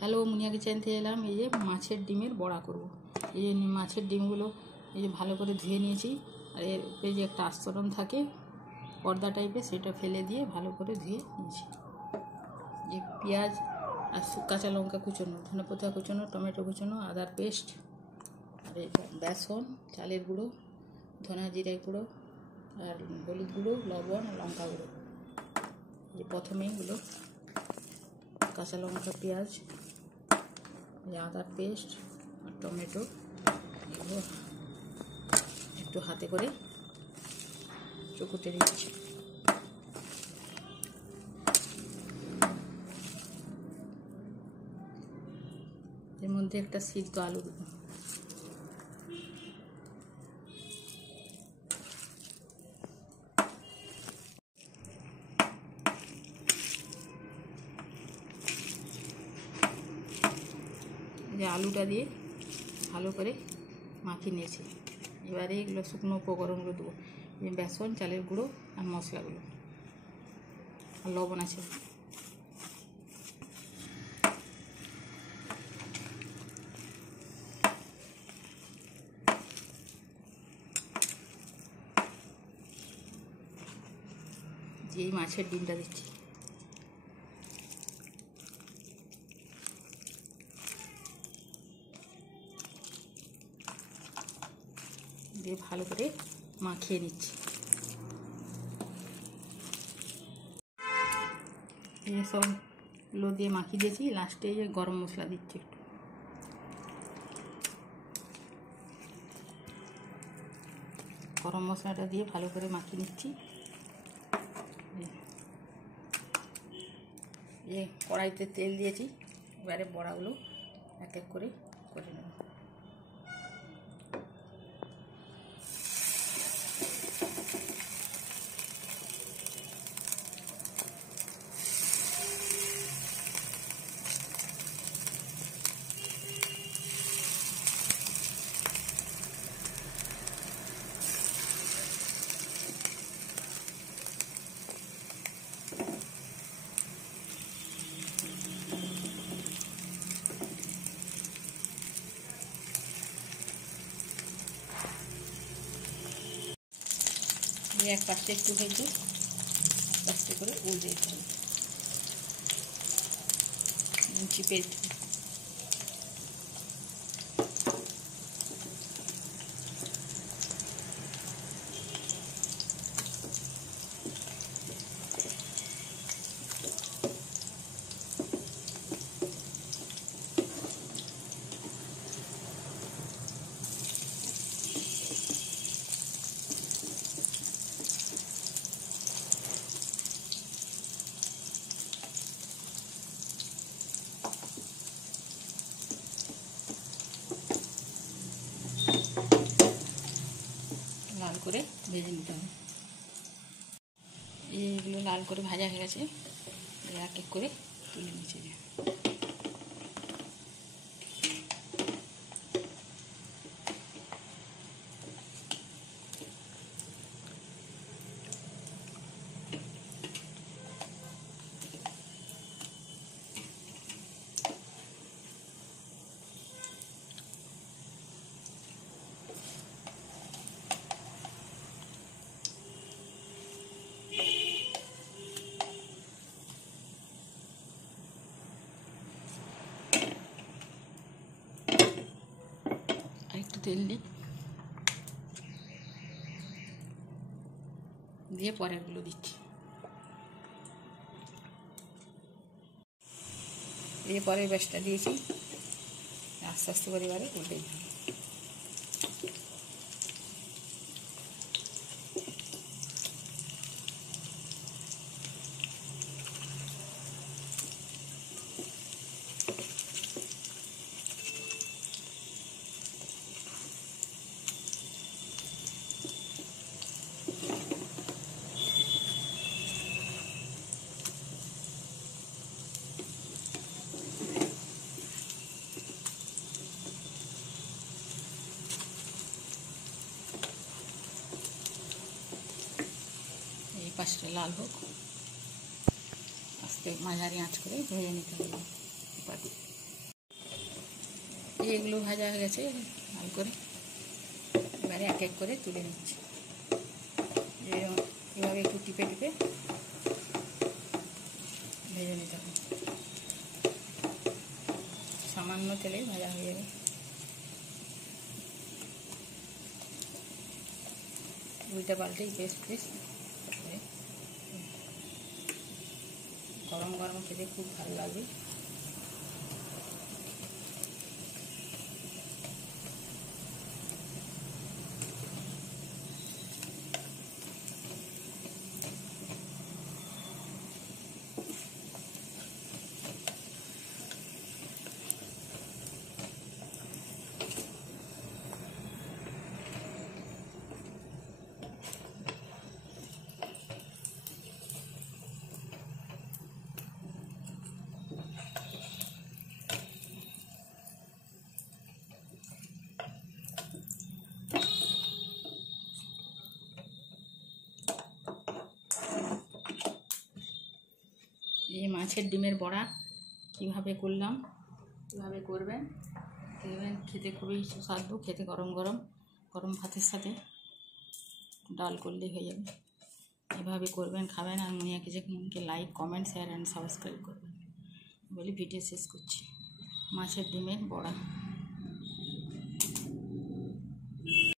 Hello, মুনিয়া kitchen থেকে এলাম। এই যে মাছের ডিমের বড়া করব। এই যে মাছের ডিমগুলো এই যে ভালো করে ধুয়ে নিয়েছি। আর এর উপরে যে একটা আস্তরণ থাকে পর্দা টাইপের, সেটা ফেলে দিয়ে ভালো করে ধুয়ে নিয়েছি। যে পেঁয়াজ আর কাঁচা লঙ্কা কুচোনো, ধনেপাতা কুচোনো, টমেটো কুচোনো, আদার পেস্ট, আর এই বেসন, চালের গুঁড়ো, ধনা জিরে গুঁড়ো, আর হলুদ গুঁড়ো, লবণ, লঙ্কা গুঁড়ো। যে প্রথমেই গুলো কাঁচা লঙ্কা, পেঁয়াজ, আদার পেস্ট আর টমেটো, এগুলো একটু হাতে করে চকুটে দিচ্ছি। এর মধ্যে একটা সিদ্ধ আলু দেবো। যে আলুটা দিয়ে ভালো করে মাখিয়ে নিয়েছি। এবারে এগুলো শুকনো উপকরণগুলো দেবো। বেসন, চালের গুঁড়ো আর মশলাগুলো, আর লবণ আছে। যে এই মাছের ডিমটা দিচ্ছি। দিয়ে ভালো করে মাখিয়ে নিচ্ছি। এই সবগুলো দিয়ে মাখিয়ে দিয়েছি। লাস্টে গরম মশলা দিচ্ছি একটু। গরম মশলাটা দিয়ে ভালো করে মাখিয়ে নিচ্ছি। কড়াইতে তেল দিয়েছি। এবারে বড়াগুলো এক এক করে নেব। এক পাশে একটু ভেজে আস্তে করে উল্টে দিতে হবে। চিপে লাল করে ভেজে নিতে হবে। এইগুলো লাল করে ভাজা হয়ে গেছে। এক এক করে তুলে নিচে যায়। একটু তেল দিয়ে পরেরগুলো দিচ্ছি। দিয়ে পরের ব্যাসটা দিয়েছি। আস্তে আস্তে করে এবারে উল্টে দিই। এই পাশটা লাল হোক, আস্তে মাঝারি আঁচ করে ভেজে নিতে হবে। এগুলো ভাজা হয়ে গেছে ভালো করে। এবারে এক এক করে তুলে নিচ্ছি। এভাবে একটু টিপে টিপে ভেজে নিতে হবে। সামান্য তেলে ভাজা হয়ে যাবে। উল্টে পাল্টেই বেশ গরম গরম খেতে খুব ভালো লাগবে। এই মাছের ডিমের বড়া কীভাবে করলাম, কীভাবে করবেন দেখবেন, খেতে খুবই সুস্বাদু। খেতে গরম গরম ভাতের সাথে ডাল করলেই হয়ে যাবে। এভাবে করবেন, খাবেন। আর মুনিয়া কিচেনকে like, comment, share and subscribe করবেন বলে ভিডিও শেষ করছি। মাছের ডিমের বড়া।